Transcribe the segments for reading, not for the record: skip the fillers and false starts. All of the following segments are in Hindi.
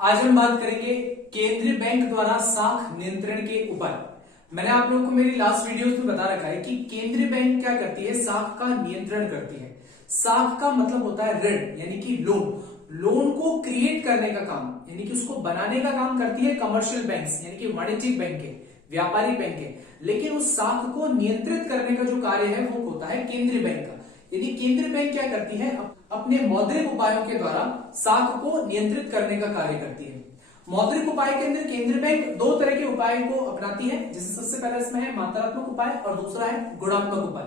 आज हम बात करेंगे केंद्रीय बैंक द्वारा साख नियंत्रण के उपाय। मैंने आप लोगों को मेरी लास्ट वीडियोस में बता रखा है कि केंद्रीय बैंक क्या करती है, साख का नियंत्रण करती है। साख का मतलब होता है ऋण यानी कि लोन को क्रिएट करने का काम यानी कि उसको बनाने का काम करती है कमर्शियल बैंक्स यानी कि वाणिज्यिक बैंक के, व्यापारिक बैंक के। लेकिन उस साख को नियंत्रित करने का जो कार्य है वो होता है केंद्रीय बैंक का। यदि केंद्रीय बैंक क्या करती है, अपने मौद्रिक उपायों के द्वारा साख को नियंत्रित करने का कार्य करती है। मौद्रिक उपाय के अंदर केंद्रीय बैंक दो तरह के उपायों को अपनाती है, जिससे सबसे पहले इसमें है मात्रात्मक उपाय और दूसरा है गुणात्मक उपाय।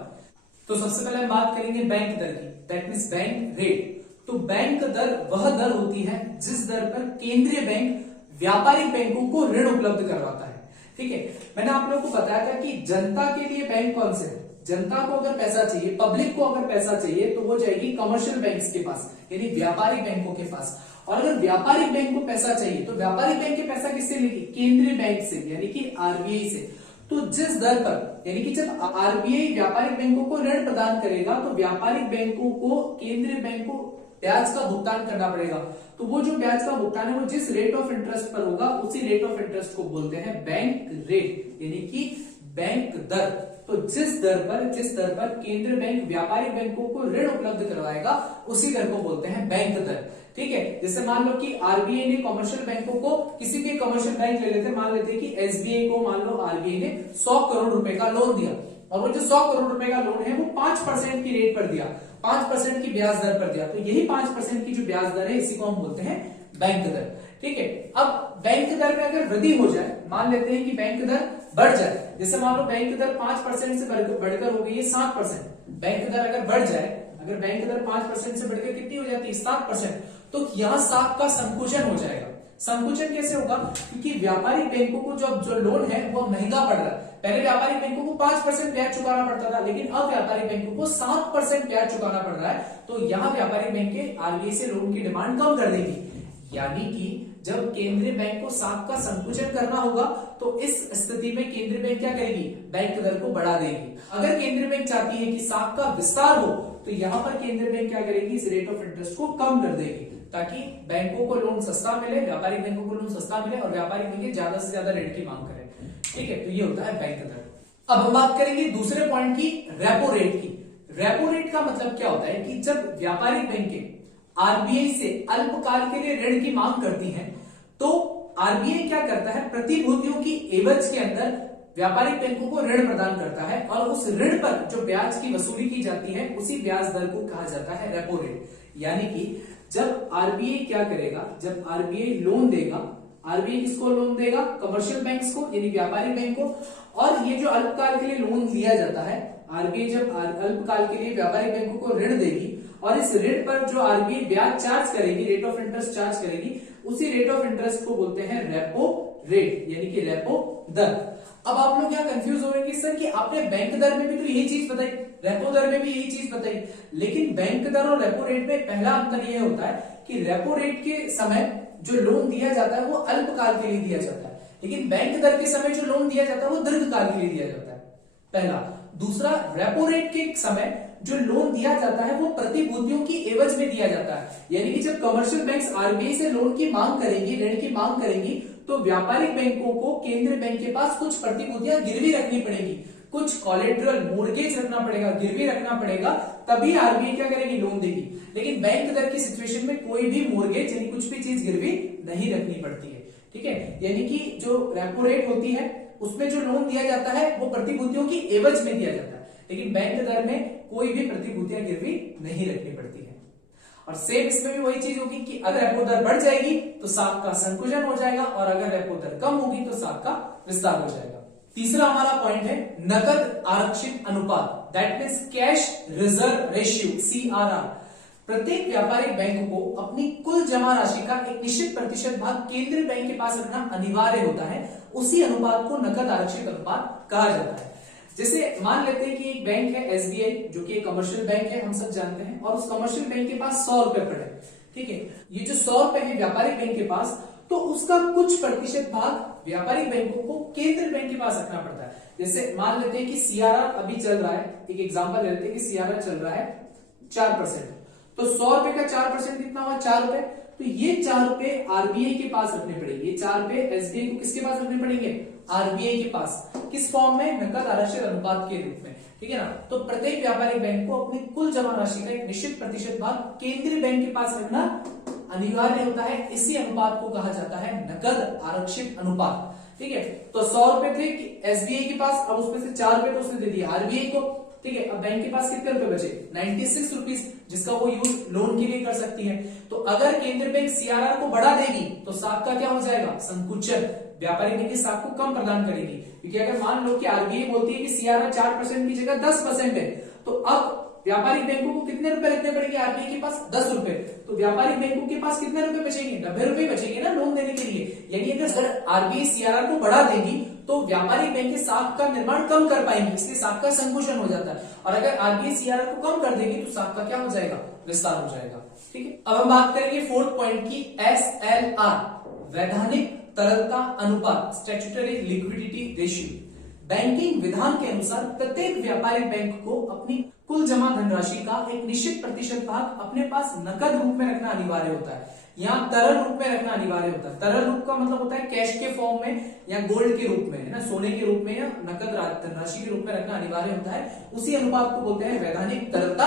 तो सबसे पहले हम बात करेंगे बैंक दर की, दैट मींस बैंक रेट। तो बैंक दर वह दर होती है जिस दर पर केंद्रीय बैंक व्यापारिक बैंकों को ऋण उपलब्ध करवाता है। ठीक है, मैंने आप लोगों को बताया था कि जनता के लिए बैंक कौन से है। जनता को अगर पैसा चाहिए, पब्लिक को अगर पैसा चाहिए तो वो जाएगी कमर्शियल बैंक्स के पास यानी व्यापारिक बैंकों के पास। और अगर व्यापारिक बैंक को पैसा चाहिए तो व्यापारिक बैंक के पैसा किससे लेगी, केंद्रीय बैंक से यानी कि आरबीआई से। तो जिस दर पर यानी कि जब आरबीआई व्यापारिक बैंकों को ऋण प्रदान करेगा तो व्यापारिक बैंकों को केंद्रीय बैंक को ब्याज का भुगतान करना पड़ेगा। तो वो जो ब्याज का भुगतान है वो जिस रेट ऑफ इंटरेस्ट पर होगा उसी रेट ऑफ इंटरेस्ट को बोलते हैं बैंक रेट यानी कि बैंक दर। तो जिस दर पर केंद्रीय बैंक व्यापारिक बैंकों को ऋण उपलब्ध करवाएगा उसी दर को बोलते हैं बैंक दर। ठीक है, जैसे मान लो कि आरबीआई ने कमर्शियल बैंकों को, किसी भी कमर्शियल बैंक ले लेते हैं, मान लेते हैं कि एसबीआई को मान लो आरबीआई ने 100 करोड़ रुपए का लोन दिया और वो जो 100 करोड़ रुपए का लोन है वो 5% की रेट पर दिया, 5% की ब्याज दर पर दिया। तो यही 5% की जो ब्याज दर है इसी को हम बोलते हैं बैंक दर। ठीक है, अब बैंक दर में अगर वृद्धि हो जाए, मान लेते हैं कि बैंक दर बढ़ जाए, जैसे मान लो बैंक दर 5% से बढ़कर हो गई है 7%। बैंक दर अगर बढ़ जाए, अगर बैंक दर 5% से बढ़कर कितनी हो जाती है 7%, तो यहां साख का संकुचन हो जाएगा। संकुचन कैसे होगा, क्योंकि व्यापारिक बैंकों को जो लोन है वो महंगा पड़ रहा है। पहले व्यापारिक बैंकों को 5% ब्याज चुकाना पड़ता था, लेकिन अब व्यापारिक बैंकों को 7% ब्याज चुकाना पड़ रहा है। तो यहाँ व्यापारिक बैंक आरबीआई से लोन की डिमांड कम कर देगी। यानी कि जब केंद्रीय बैंक को साख का संकुचन करना होगा तो इस स्थिति में केंद्रीय बैंक क्या करेगी, बैंक दर को बढ़ा देगी। अगर केंद्रीय बैंक चाहती है कि साख का विस्तार हो तो यहां पर केंद्रीय बैंक क्या करेगी, इस रेट ऑफ इंटरेस्ट को कम कर देगी ताकि बैंकों को लोन सस्ता मिले, व्यापारिक बैंकों को लोन सस्ता मिले और व्यापारिक बैंक ज्यादा से ज्यादा रेट की मांग करें। ठीक है, तो ये होता है बैंक दर। अब हम बात करेंगे दूसरे पॉइंट की, रेपो रेट की। रेपो रेट का मतलब क्या होता है कि जब व्यापारिक बैंक आरबीआई से अल्पकाल के लिए ऋण की मांग करती है तो आरबीआई क्या करता है, प्रतिभूतियों की एवज के अंदर व्यापारिक बैंकों को ऋण प्रदान करता है और उस ऋण पर जो ब्याज की वसूली की जाती है उसी ब्याज दर को कहा जाता है रेपो रेट। यानी कि जब आरबीआई क्या करेगा, जब आरबीआई लोन देगा, आरबीआई किसको लोन देगा, कमर्शियल बैंक्स को यानी व्यापारिक बैंक को। और ये जो अल्पकाल के लिए लोन लिया जाता है, आरबीआई जब अल्पकाल के लिए व्यापारिक बैंकों को ऋण देगी और इस ऋण पर जो आरबीआई ब्याज चार्ज करेगी, रेट ऑफ इंटरेस्ट चार्ज करेगी, उसी रेट ऑफ इंटरेस्ट को बोलते हैं रेपो रेट यानी कि रेपो दर। अब आप लोग क्या कंफ्यूज हो गए सर कि आपने बैंक दर में भी तो यही चीज बताई, रेपो दर में भी यही चीज बताई, लेकिन बैंक दर और रेपो रेट में पहला अंतर यह होता है कि रेपो रेट के समय जो लोन दिया जाता है वो अल्पकाल के लिए दिया जाता है, लेकिन बैंक दर के समय जो लोन दिया जाता है वो दीर्घकाल के लिए दिया जाता है, पहला। दूसरा, रेपो रेट के समय जो लोन दिया जाता है वो प्रतिभूतियों की एवज में दिया जाता है। यानी कि जब कमर्शियल बैंक्स आरबीआई से लोन की मांग करेंगी, ऋण की मांग करेंगी, तो व्यापारिक बैंकों को केंद्रीय बैंक के पास कुछ प्रतिभूतियां गिरवी रखनी पड़ेगी, कुछ कोलेटरल मोर्गेज रखना पड़ेगा, गिरवी रखना पड़ेगा, तभी आरबीआई क्या करेगी, लोन देगी। लेकिन बैंक दर की सिचुएशन में कोई भी मोर्गेज यानी कुछ भी चीज गिरवी नहीं रखनी पड़ती है। ठीक है, यानी कि जो रेपो रेट होती है उसमें जो लोन दिया जाता है वो प्रतिभूतियों की एवज में दिया जाता है, लेकिन बैंक दर में कोई भी प्रतिभूतियां गिरवी नहीं रखनी पड़ती है। और सेम इसमें भी वही चीज होगी कि अगर रेपो दर बढ़ जाएगी तो साख का संकुचन हो जाएगा और अगर रेपो दर कम होगी तो साख का विस्तार हो जाएगा। तीसरा हमारा पॉइंट है नकद आरक्षित अनुपात, that means cash reserve ratio, CRR। प्रत्येक व्यापारिक बैंक को अपनी कुल जमा राशि का एक निश्चित प्रतिशत भाग केंद्रीय बैंक के पास रखना अनिवार्य होता है, उसी अनुपात को नकद आरक्षित अनुपात कहा जाता है। जैसे मान लेते हैं कि एक बैंक है एसबीआई, जो कि एक कमर्शियल बैंक है, हम सब जानते हैं, और उस कमर्शियल बैंक के पास 100 रुपए पड़े। ठीक है, ये जो 100 रुपए है व्यापारिक बैंक के पास, तो उसका कुछ प्रतिशत भाग व्यापारिक बैंकों को केंद्रीय बैंक के पास रखना पड़ता है। जैसे मान लेते हैं कि सीआरआर अभी चल रहा है, एक एग्जांपल लेते हैं कि सीआरआर चल रहा है 4%, तो 100 रुपए का 4% कितना हुआ, 4 रुपए। तो ये 4 रुपए आरबीआई के पास रखने पड़ेंगे, ये 4 रुपए एसबीआई को किसके पास रखने पड़ेंगे, आरबीआई के पास। किस फॉर्म में, नकद आरक्षित अनुपात के रूप में, ठीक है ना। तो प्रत्येक व्यापारिक बैंक को अपनी कुल जमा राशि का एक निश्चित प्रतिशत भाग केंद्रीय बैंक के पास रखना अनिवार्य होता है। इसी अनुपात को कहा जाता है नकद आरक्षित अनुपात, ठीक है। तो 100 रुपए थे एसबीआई के पास, अब उसमें से 4 रुपए तो उसने दे दिया आरबीआई को, ठीक है। अब बैंक के पास कितने रुपए बचे, 96 रुपीज, जिसका वो यूज लोन के लिए कर सकती है। तो अगर केंद्रीय बैंक सीआरआर को बढ़ा देगी तो साख का क्या हो जाएगा, संकुचन। व्यापारिक बैंक की साख को कम प्रदान करेगी, क्योंकि अगर मान लो कि आरबीआई बोलती है कि सीआरआर 4% की जगह 10% है, तो अब व्यापारिक बैंकों को कितने रुपए रखने पड़ेंगे आरबीआई के पास, 10 रुपए। तो व्यापारिक बैंकों के पास कितने रुपए बचेंगे, 90 रुपए बचेंगे ना लोन देने के लिए। यानी अगर आरबीआई सीआरआर को बढ़ा देगी तो व्यापारिक बैंक साख का निर्माण कम कर पाएंगे, इसलिए साख का संकुचन हो जाता है। और अगर आरबीआई सीआरआर को कम कर देगी तो साख का क्या हो जाएगा, विस्तार हो जाएगा, ठीक है। अब हम बात करेंगे 4th पॉइंट की, एसएलआर, वैधानिक तरलता अनुपात, स्टैट्यूटरी लिक्विडिटी रेशियो। बैंकिंग विधान के अनुसार प्रत्येक व्यापारिक बैंक को अपनी कुल जमा धनराशि का एक निश्चित प्रतिशत भाग अपने पास नकद रूप में रखना अनिवार्य होता है, यहाँ तरल रूप में रखना अनिवार्य होता है। तरल रूप का मतलब होता है कैश के फॉर्म में या गोल्ड के रूप में, है ना, सोने के रूप में या नकद धनराशि के रूप में रखना अनिवार्य होता है। उसी अनुपात को बोलते हैं वैधानिक तरलता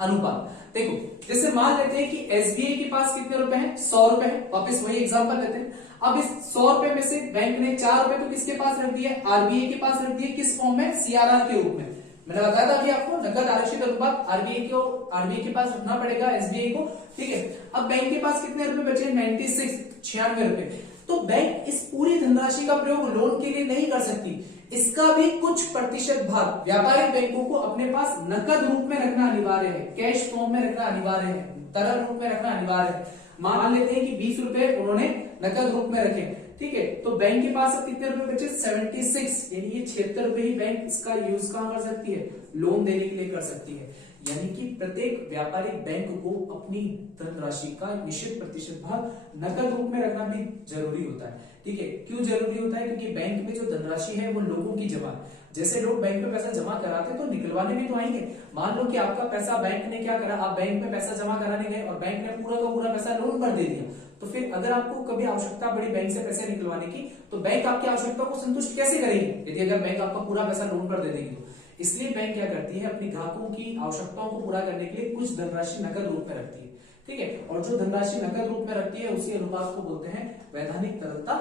अनुपात। देखो, जैसे मान लेते हैं कि एसबीआई के पास कितने रुपए हैं, 100 रुपए हैं, वापस वही एग्जांपल लेते हैं। अब इस 100 रुपए में से बैंक ने 4 रुपए तो किसके पास रख दिए, आरबीआई के पास रख दिए, किस फॉर्म में, सीआरआर के रूप में। मैंने बताया था कि आपको नकद आरक्षित अनुपात आरबीआई के पास रखना पड़ेगा एसबीआई को, ठीक है। अब बैंक के पास कितने रुपए बचे, 96 रुपए। तो बैंक इस पूरी धनराशि का प्रयोग लोन के लिए नहीं कर सकती, इसका भी कुछ प्रतिशत भाग व्यापारिक बैंकों को अपने पास नकद रूप में रखना अनिवार्य है, कैश फॉर्म में रखना अनिवार्य है, तरल रूप में रखना अनिवार्य है। मान लेते हैं कि 20 रुपए उन्होंने नकद रूप में रखे, ठीक है। तो बैंक के पास अब कितने रुपए बचे, 76, यानी ये 76 रुपए ही बैंक इसका यूज कहां कर सकती है, लोन देने के लिए कर सकती है। यानी कि प्रत्येक व्यापारिक बैंक को अपनी धनराशि का निश्चित प्रतिशत भाग नकद रूप में रखना भी जरूरी होता है, ठीक है। क्यों जरूरी होता है, क्योंकि बैंक में जो धनराशि है वो लोगों की जमा है। जैसे लोग बैंक में पैसा जमा कराते हैं तो निकलवाने भी तो आएंगे। मान लो कि आपका पैसा बैंक ने क्या करा, आप बैंक में पैसा जमा कराने गए और बैंक ने पूरा का पूरा पैसा लोन पर दे दिया, तो फिर अगर आपको कभी आवश्यकता पड़ी बैंक से पैसे निकलवाने की, तो बैंक आपकी आवश्यकता को संतुष्ट कैसे करेगी, यदि अगर बैंक आपका पूरा पैसा लोन पर दे देगी तो। इसलिए बैंक क्या करती है, अपनी ग्राहकों की आवश्यकताओं को पूरा करने के लिए कुछ धनराशि नकद रूप में रखती है, ठीक है। और जो धनराशि नकद रूप में रखती है उसी अनुपात को बोलते हैं वैधानिक तरलता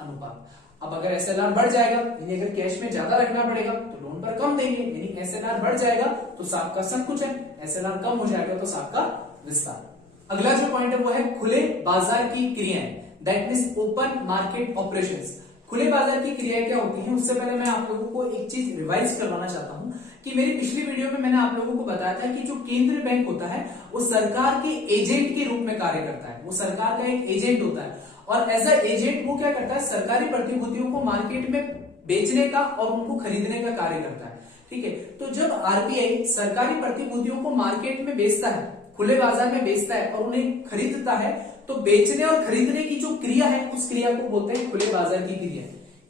अनुपात। अब अगर एसएलआर बढ़ जाएगा, यानी अगर कैश में ज्यादा रखना पड़ेगा तो लोन पर कम देंगे, यानी एसएलआर बढ़ जाएगा तो साख का संकुचन, एसएलआर कम हो जाएगा तो साख का विस्तार। अगला जो पॉइंट है वो है खुले बाजार की क्रियाएं, that means open market operations. खुले बाजार की क्रियाएं क्या होती हैं, उससे पहले मैं आप लोगों को एक चीज रिवाइज करवाना चाहता हूं कि मेरी पिछली वीडियो में मैंने आप लोगों को बताया था कि जो केंद्रीय बैंक होता है वो सरकार के एजेंट के रूप में कार्य करता है, वो सरकार का एक एजेंट होता है। और एज अ एजेंट वो क्या करता है, सरकारी प्रतिभूतियों को मार्केट में बेचने का और उनको खरीदने का कार्य करता है, ठीक है। तो जब आरबीआई सरकारी प्रतिभूतियों को मार्केट में बेचता है, खुले बाजार में बेचता है और उन्हें खरीदता है, तो बेचने और खरीदने की जो क्रिया है उस क्रिया को बोलते हैं खुले बाजार की क्रिया।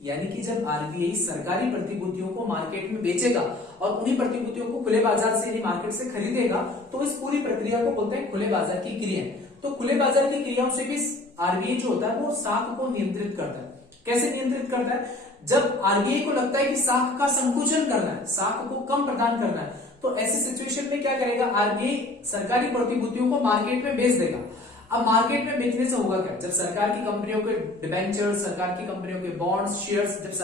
यानी कि जब आरबीआई सरकारी प्रतिभूतियों को मार्केट में बेचेगा और उन्हीं प्रतिभूतियों को खुले बाजार से यानी मार्केट से खरीदेगा, तो इस पूरी प्रक्रिया को बोलते हैं खुले बाजार की क्रिया। तो खुले बाजार की क्रियाओं से भी आरबीआई जो होता है वो साख को नियंत्रित करता है। कैसे नियंत्रित करता है, जब आरबीआई को लगता है कि साख का संकुचन करना है, साख को कम प्रदान करना है, तो ऐसी सिचुएशन में क्या करेगा, आरबीआई सरकारी प्रतिभूतियों को मार्केट में बेच देगा। अब मार्केट में बेचने से होगा क्या, जब सरकार की कंपनियों के डिबेंचर, सरकार की कंपनियों के बॉन्ड्स, शेयर्स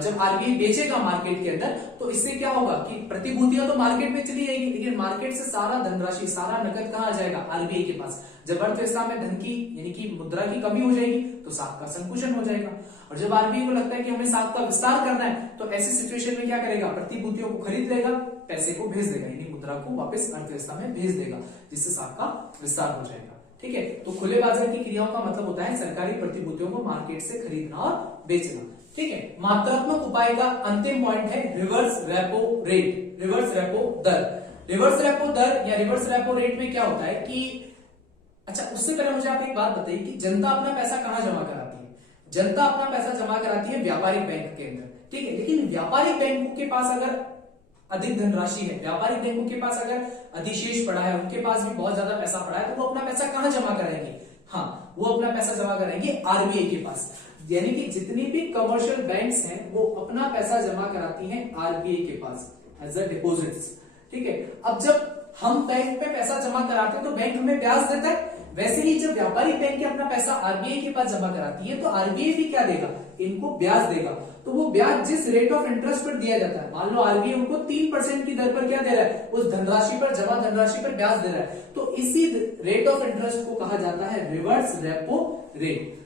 जब आरबीआई बेचेगा मार्केट के अंदर, तो इससे क्या होगा कि प्रतिभूतियां तो मार्केट में चली जाएगी, लेकिन मार्केट से सारा धनराशि, सारा नकद कहां आ जाएगा, आरबीआई के पास। जब अर्थव्यवस्था में धन की यानी कि मुद्रा की कमी हो जाएगी तो साख का संकुचन हो जाएगा। और जब आरबीआई को लगता है कि हमें साख का विस्तार करना है, तो ऐसी सिचुएशन में क्या करेगा, प्रतिभूतियों को खरीद लेगा, पैसे को भेज देगा, यानी मुद्रा को वापस अर्थव्यवस्था में भेज देगा, जिससे साख का विस्तार हो जाएगा, ठीक है। तो खुले बाजार की क्रियाओं का मतलब होता है सरकारी प्रतिभूतियों को मार्केट से खरीदना और बेचना, ठीक है। मात्रात्मक उपाय का अंतिम पॉइंट है reverse repo rate, reverse repo दर। रिवर्स रेपो दर या रिवर्स रेपो रेट में क्या होता है कि, अच्छा उससे पहले मुझे आप एक बात बताइए कि जनता अपना पैसा कहां जमा कराती है, जनता अपना पैसा जमा कराती है व्यापारिक बैंक के अंदर, ठीक है। लेकिन व्यापारिक बैंकों के पास अगर अधिक धनराशि है, व्यापारिक बैंकों के पास अगर अधिशेष पड़ा है, उनके पास भी बहुत ज्यादा पैसा पड़ा है, तो वो अपना पैसा कहां जमा कराएंगे? हाँ, वो अपना पैसा जमा कराएंगे आरबीआई के पास। यानी कि जितनी भी कमर्शियल बैंक्स हैं वो अपना पैसा जमा कराती हैं आरबीआई के पास एज अ डिपॉजिट्स। ठीक है, अब जब हम बैंक में पैसा जमा कराते हैं तो बैंक हमें ब्याज देता है, वैसे ही जब व्यापारिक बैंक अपना पैसा आरबीआई के पास जमा कराती है तो आरबीआई भी क्या देगा? इनको ब्याज देगा। तो वो ब्याज जिस रेट ऑफ इंटरेस्ट पर दिया जाता है, मान लो आरबीआई उनको 3% की दर पर क्या दे रहा है? उस धनराशि पर, जमा धनराशि पर ब्याज दे रहा है, तो इसी रेट ऑफ इंटरेस्ट को कहा जाता है reverse repo rate,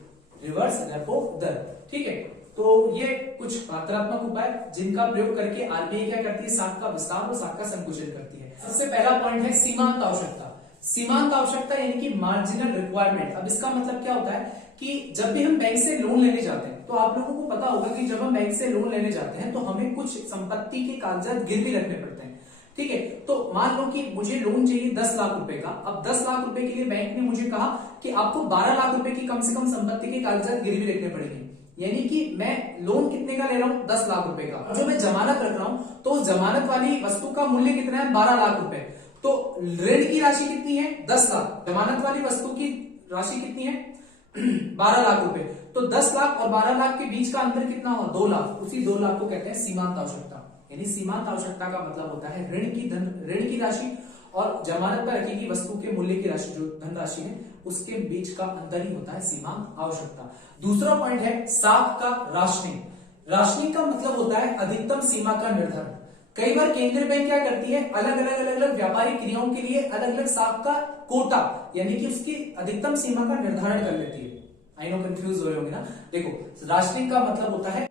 reverse repo दर। ठीक है, तो ये कुछ मात्रात्मक उपाय जिनका प्रयोग करके आरबीआई क्या करती है? साख का विस्तार और साख का संकुचन करती है। सबसे पहला पॉइंट है सीमांत आवश्यकता। सीमांत आवश्यकता यानी कि मार्जिनल रिक्वायरमेंट। अब इसका मतलब क्या होता है कि जब भी हम बैंक से लोन लेने जाते हैं तो आप लोगों को पता होगा कि जब हम बैंक से लोन लेने जाते हैं तो हमें कुछ संपत्ति के कागजात गिरवी रखने पड़ते हैं। ठीक है, तो मान लो कि मुझे लोन चाहिए 10 लाख रुपए का। अब 10 लाख रुपए के लिए बैंक ने मुझे कहा कि आपको 12 लाख रुपए की कम से कम संपत्ति के कागजात गिरवी रखने पड़ेंगे। यानी कि मैं लोन कितने का ले रहा हूं? 10 लाख रुपए का। जो मैं जमानत रख रहा हूं तो जमानत वाली वस्तु का मूल्य कितना है? 12 लाख रुपए। तो ऋण की राशि कितनी है? 10 लाख। जमानत वाली वस्तु की राशि कितनी है? 12 लाख रुपए। तो 10 लाख और 12 लाख के बीच का अंतर कितना हुआ? 2 लाख। उसी 2 लाख को कहते हैं सीमांत आवश्यकता। यानी सीमांत आवश्यकता का मतलब होता है ऋण की राशि और जमानत पर रखी गई वस्तु के मूल्य की राशि, जो धनराशि है, उसके बीच का अंतर ही होता है सीमांत आवश्यकता। दूसरा पॉइंट है साख का राशनिंग। राशनिंग का मतलब होता है अधिकतम सीमा का निर्धारण। कई बार केंद्रीय बैंक क्या करती है? अलग अलग व्यापारिक क्रियाओं के लिए अलग अलग साख का कोटा यानी कि उसकी अधिकतम सीमा का निर्धारण कर लेती है। आई नो कंफ्यूज हो रहे होंगे ना। देखो, राशनिंग का मतलब होता है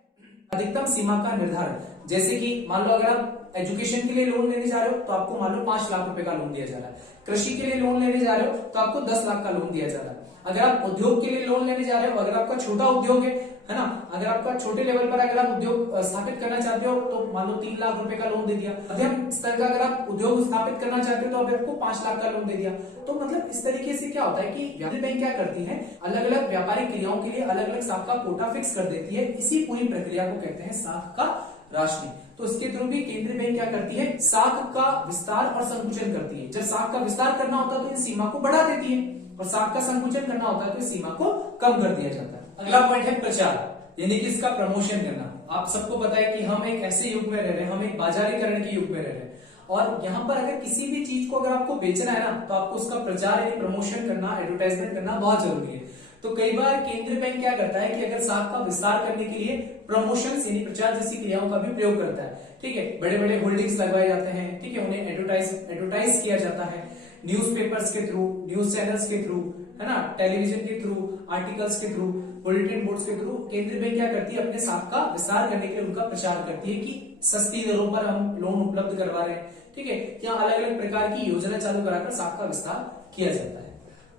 अधिकतम सीमा का निर्धारण। जैसे कि मान लो अगर आप एजुकेशन के लिए लोन लेने जा रहे हो तो आपको मान लो 5 लाख रुपए का लोन दिया जा रहा है। कृषि के लिए लोन लेने जा रहे हो तो आपको 10 लाख का लोन दिया जा रहा है। अगर आप उद्योग के लिए लोन लेने जा रहे हो, अगर आपका छोटा उद्योग है ना, अगर आपका छोटे लेवल पर अगर आप उद्योग स्थापित करना चाहते हो तो मान लो 3 लाख रुपए का लोन दे दिया। मध्यम स्तर का अगर आप उद्योग स्थापित करना चाहते हो तो अभी आपको 5 लाख का लोन दे दिया। तो मतलब इस तरीके से क्या होता है कि केंद्रीय बैंक क्या करती है? अलग अलग व्यापारिक क्रियाओं के लिए अलग अलग साख का कोटा फिक्स कर देती है। इसी पूरी प्रक्रिया को कहते हैं साख का राशनिंग। तो इसके थ्रू भी केंद्रीय बैंक क्या करती है? साख का विस्तार और संकुचन करती है। जब साख का विस्तार करना होता है तो इस सीमा को बढ़ा देती है और साख का संकुचन करना होता है तो इस सीमा को कम कर दिया जाता है। अगला पॉइंट है प्रचार, यानी कि इसका प्रमोशन करना। आप सबको पता है कि हम एक ऐसे युग में रह रहे हैं, हम एक बाजारीकरण के युग में रह रहे हैं और यहाँ पर अगर किसी भी चीज को अगर आपको बेचना है ना तो आपको उसका प्रचार यानी प्रमोशन करना, एडवर्टाइजमेंट करना बहुत जरूरी है। तो कई बार केंद्रीय बैंक क्या करता है कि अगर साख का विस्तार करने के लिए प्रमोशन यानी प्रचार जैसी क्रियाओं का भी प्रयोग करता है। ठीक है, बड़े बड़े होल्डिंग्स लगवाए जाते हैं। ठीक है, उन्हें एडवर्टाइज किया जाता है न्यूज़पेपर्स के थ्रू, न्यूज चैनल्स के थ्रू, है ना, टेलीविजन के थ्रू, आर्टिकल्स के थ्रू, बुलेटिन बोर्ड्स के थ्रू। केंद्रीय बैंक क्या करती है? अपने साख का विस्तार करने के लिए उनका प्रचार करती है कि सस्ती दरों पर हम लोन उपलब्ध करवा रहे हैं। ठीक है, यहाँ अलग अलग प्रकार की योजना चालू कराकर साख का विस्तार किया जाता है।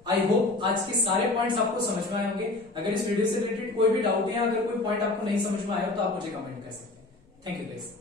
आई होप आज के सारे पॉइंट्स आपको समझ में आए होंगे। अगर इस वीडियो से रिलेटेड कोई भी डाउट है या अगर कोई पॉइंट आपको नहीं समझ में आया तो आप मुझे कमेंट कर सकते हैं। Thank you guys.